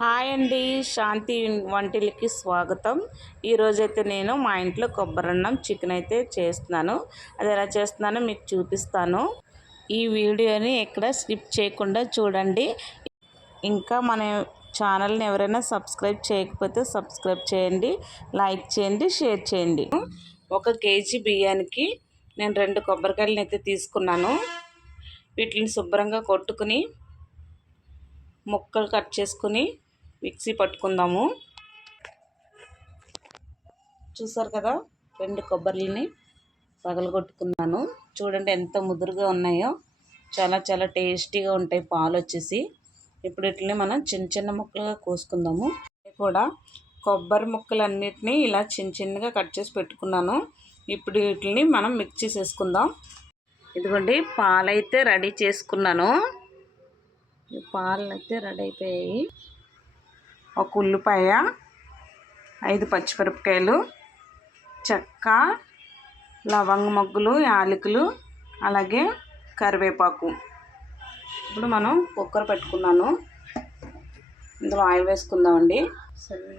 Hi అండి, శాంతి వంటిల్కి స్వాగతం. ఈరోజైతే నేను మా ఇంట్లో కొబ్బరన్నం చికెన్ అయితే చేస్తున్నాను. అది ఎలా చేస్తున్నానో మీకు చూపిస్తాను. ఈ వీడియోని ఎక్కడ స్కిప్ చేయకుండా చూడండి. ఇంకా మన ఛానల్ని ఎవరైనా సబ్స్క్రైబ్ చేయకపోతే సబ్స్క్రైబ్ చేయండి, లైక్ చేయండి, షేర్ చేయండి. 1 కేజీ బియ్యానికి నేను 2 కొబ్బరికాయలను అయితే తీసుకున్నాను. వీటిని శుభ్రంగా కొట్టుకుని ముక్కలు కట్ చేసుకుని మిక్సీ పట్టుకుందాము. చూసారు కదా, 2 కొబ్బరిని పగలగొట్టుకున్నాను. చూడండి ఎంత ముదురుగా ఉన్నాయో. చాలా టేస్టీగా ఉంటాయి పాలు వచ్చేసి. ఇప్పుడు వీటిని మనం చిన్న చిన్న ముక్కలుగా కోసుకుందాము. కూడా కొబ్బరి ముక్కలన్నిటినీ ఇలా చిన్నగా కట్ చేసి పెట్టుకున్నాను. ఇప్పుడు వీటిని మనం మిక్స్ చేసేసుకుందాం. ఇదిగోండి, పాలైతే రెడీ చేసుకున్నాను. పాలు అయితే రెడీ అయిపోయాయి. 1 ఉల్లిపాయ, 5 పచ్చిమిరపకాయలు, చెక్క, లవంగ మొగ్గలు, యాలకులు, అలాగే కరివేపాకు. ఇప్పుడు మనం కుక్కర్ పెట్టుకున్నాను. ఇందులో ఆయిల్ వేసుకుందామండి. సరే,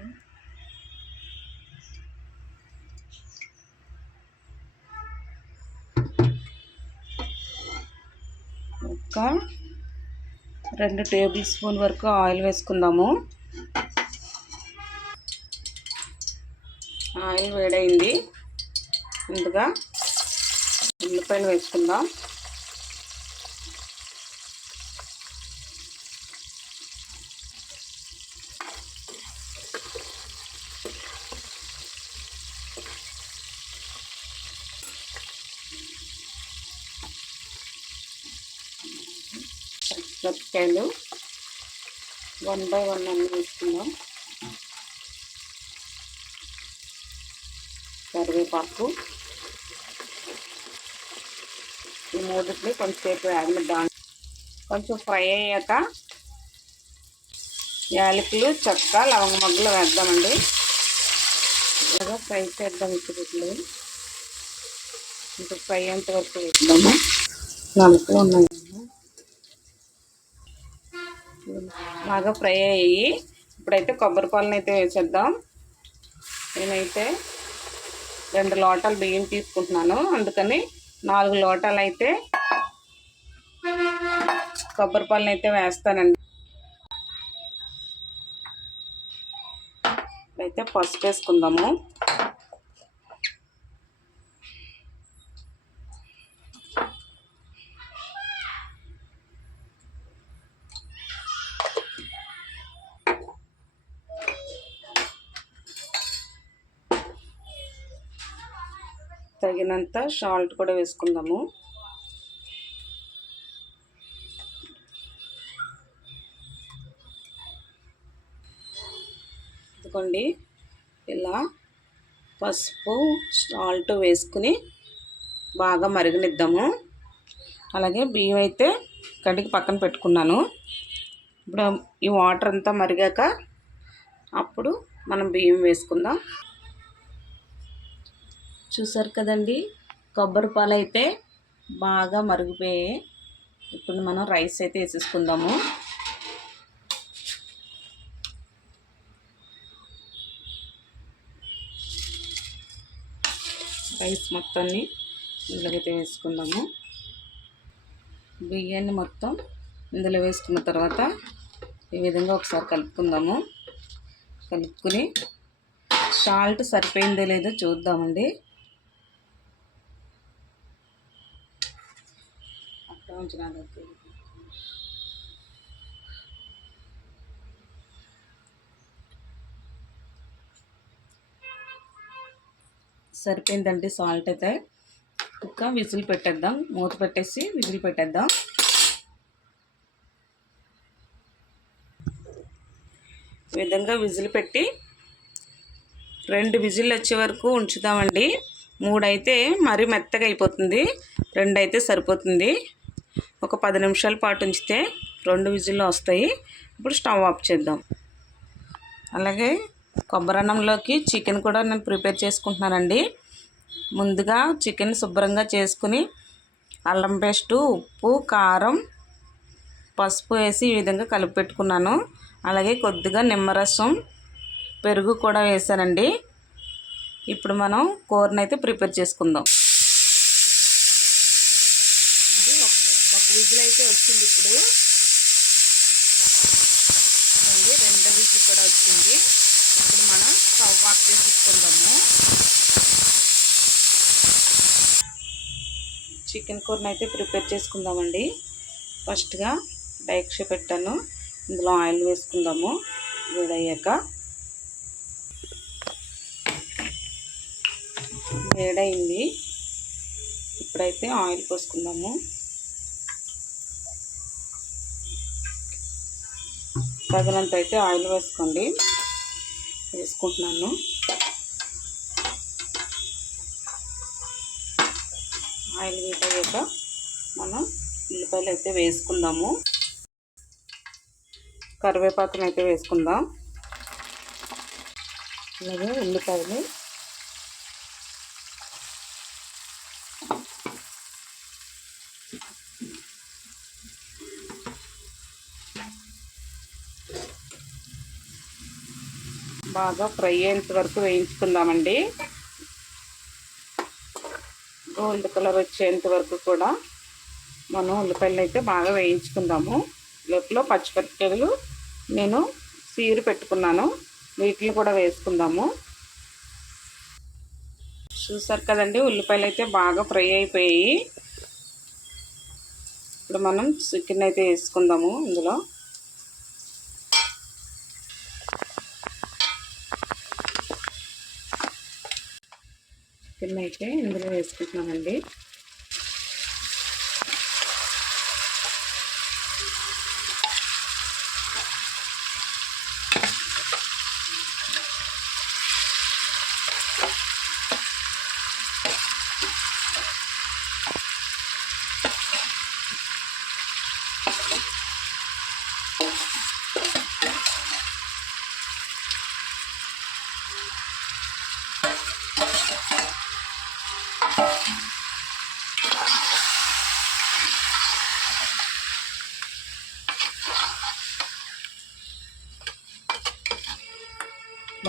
ఒక 2 టేబుల్ స్పూన్ వరకు ఆయిల్ వేసుకుందాము. ఆయిల్ వేడైంది. ముందుగా ఉల్లిపాయలు వేసుకుందాం. పచ్చిమిరపకాయలు 1 by 1 అన్నీ వేసుకుందాం. కరివేపాకు, ఈ మూడిని కొంచెంసేపు వేగనిద్దాం. కొంచెం ఫ్రై అయ్యాక యాలకులు, చెక్క, లవంగ మొగ్గలు వేద్దామండి. బాగా ఫ్రై చేద్దాం. ఇప్పుడు ఇంకా ఫ్రై అంత వరకు వేద్దాము. నలుపులు ఉన్నాయి, బాగా ఫ్రై అయ్యి. ఇప్పుడైతే కొబ్బరి పాలను అయితే వేసేద్దాం. నేనైతే 2 లోటాలు బియ్యం తీసుకుంటున్నాను, అందుకని 4 లోటాలు అయితే కొబ్బరి పాలను అయితే వేస్తానండి. అయితే పసుపు వేసుకుందాము. తగినంత సాల్ట్ కూడా వేసుకుందాము. ఇదిగోండి, ఇలా పసుపు సాల్ట్ వేసుకుని బాగా మరగనిద్దాము. అలాగే బియ్యం అయితే కడిగి పక్కన పెట్టుకున్నాను. ఇప్పుడు ఈ వాటర్ అంతా మరిగాక అప్పుడు మనం బియ్యం వేసుకుందాం. చూసారు కదండి, కొబ్బరి పాలు అయితే బాగా మరిగిపోయాయి. ఇప్పుడు మనం రైస్ అయితే వేసేసుకుందాము. రైస్ మొత్తాన్ని ఇందులోకైతే వేసుకుందాము. బియ్యాన్ని మొత్తం ఇందులో వేసుకున్న తర్వాత ఈ విధంగా ఒకసారి కలుపుకుందాము. కలుపుకుని సాల్ట్ సరిపోయిందో లేదో చూద్దామండి. సరిపోయిందండి సాల్ట్ అయితే. ఒక విజిల్ పెట్టేద్దాం. మూత పెట్టేసి విజిల్ పెట్టేద్దాం. ఈ విధంగా విజిల్ పెట్టి 2 విజిల్ వచ్చే వరకు ఉంచుదామండి. 3 అయితే మరీ మెత్తగా అయిపోతుంది, 2 అయితే సరిపోతుంది. ఒక 10 నిమిషాల పాటు ఉంచితే 2 విజిల్లు వస్తాయి. ఇప్పుడు స్టవ్ ఆఫ్ చేద్దాం. అలాగే కొబ్బరన్నంలోకి చికెన్ కూడా నేను ప్రిపేర్ చేసుకుంటున్నానండి. ముందుగా చికెన్ శుభ్రంగా చేసుకుని అల్లం పేస్టు, ఉప్పు, కారం, పసుపు వేసి ఈ విధంగా కలిపి పెట్టుకున్నాను. అలాగే కొద్దిగా నిమ్మరసం, పెరుగు కూడా వేసానండి. ఇప్పుడు మనం కూరని అయితే ప్రిపేర్ చేసుకుందాం. ఒక విజిల్ అయితే వచ్చింది. ఇప్పుడు రెండో విజిల్ కూడా వచ్చింది. ఇప్పుడు మనం స్టవ్ ఆఫ్ చేసుకుందాము. చికెన్ కూరని అయితే ప్రిపేర్ చేసుకుందామండి. ఫస్ట్గా డైక్ష పెట్టాను. ఇందులో ఆయిల్ వేసుకుందాము. వేడయ్యాక వేడైంది. ఇప్పుడైతే ఆయిల్ పోసుకుందాము. తగినంత అయితే ఆయిల్ వేసుకోండి. వేసుకుంటున్నాను. ఆయిల్ వేసాక మనం ఉల్లిపాయలు అయితే వేసుకుందాము. కరివేపాకుని అయితే వేసుకుందాం. అలాగే ఉల్లిపాయలు, బాగా ఫ్రై అయ్యేంత వరకు వేయించుకుందామండి. గోల్డ్ కలర్ వచ్చేంత వరకు కూడా మనం ఉల్లిపాయలు అయితే బాగా వేయించుకుందాము. లోపల పచ్చిమిరపకాయలు నేను సీరు పెట్టుకున్నాను, వీటిని కూడా వేసుకుందాము. చూసారు కదండి, ఉల్లిపాయలు అయితే బాగా ఫ్రై అయిపోయాయి. ఇప్పుడు మనం చికెన్ అయితే వేసుకుందాము. ఇందులో చికెన్ అయితే ఇందులో వేసుకుంటున్నామండి.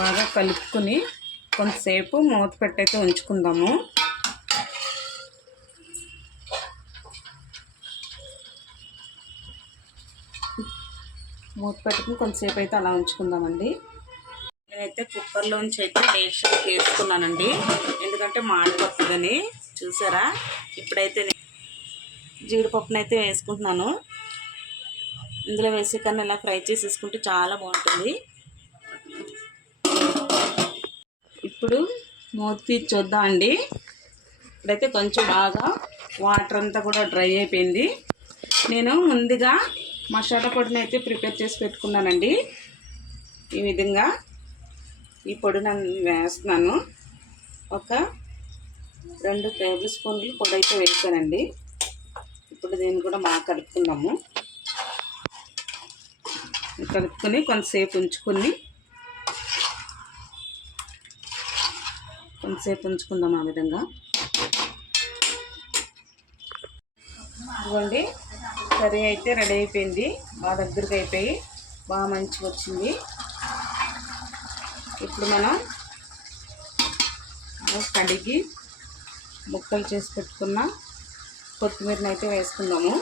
బాగా కలుపుకొని కొంతసేపు మూత పెట్టయితే ఉంచుకుందాము. మూత పెట్టుకుని కొంతసేపు అయితే అలా ఉంచుకుందామండి. నేనైతే కుక్కర్లోంచి అయితే డేక్షకి వేసుకున్నానండి, ఎందుకంటే మాడిపోతుందని. చూసారా, ఇప్పుడైతే జీడిపప్పునైతే వేసుకుంటున్నాను. ఇందులో వేసే కన్నా ఇలా ఫ్రై చేసేసుకుంటే చాలా బాగుంటుంది. ఇప్పుడు మూత తీసి చూద్దాం అండి. ఇప్పుడైతే కొంచెం బాగా వాటర్ అంతా కూడా డ్రై అయిపోయింది. నేను ముందుగా మసాలా పొడిని అయితే ప్రిపేర్ చేసి పెట్టుకున్నానండి. ఈ విధంగా ఈ పొడిని వేస్తున్నాను. ఒక 2 టేబుల్ స్పూన్లు పొడి అయితే వేసానండి. ఇప్పుడు దీన్ని కూడా బాగా కలుపుకుందాము. కలుపుకొని కొంతసేపు ఉంచుకుందాం. ఆ విధంగా ఇదిగోండి, కర్రీ అయితే రెడీ అయిపోయింది. బాగా దగ్గరికి అయిపోయి బాగా మంచిగా వచ్చింది. ఇప్పుడు మనం కడిగి ముక్కలు చేసి పెట్టుకున్న కొత్తిమీరని అయితే వేసుకుందాము.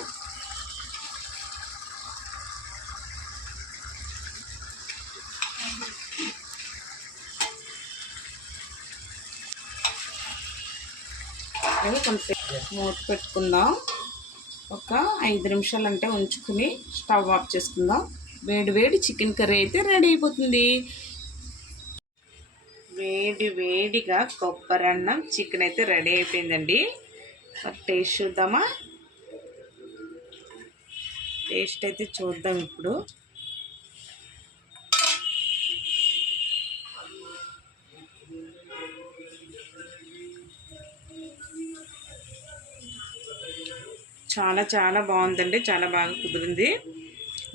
కొంచెం మూత పెట్టుకుందాం. ఒక 5 నిమిషాలు అంటే ఉంచుకుని స్టవ్ ఆఫ్ చేసుకుందాం. వేడి వేడి చికెన్ కర్రీ అయితే రెడీ అయిపోతుంది. వేడిగా కొబ్బరి అన్నం చికెన్ అయితే రెడీ అయిపోయిందండి. టేస్ట్ చూద్దామా? టేస్ట్ అయితే చూద్దాం ఇప్పుడు. చాలా బాగుందండి. చాలా బాగా కుదిరింది.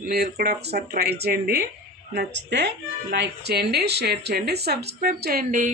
మీరు కూడా ఒకసారి ట్రై చేయండి. నచ్చితే లైక్ చేయండి, షేర్ చేయండి, సబ్స్క్రైబ్ చేయండి.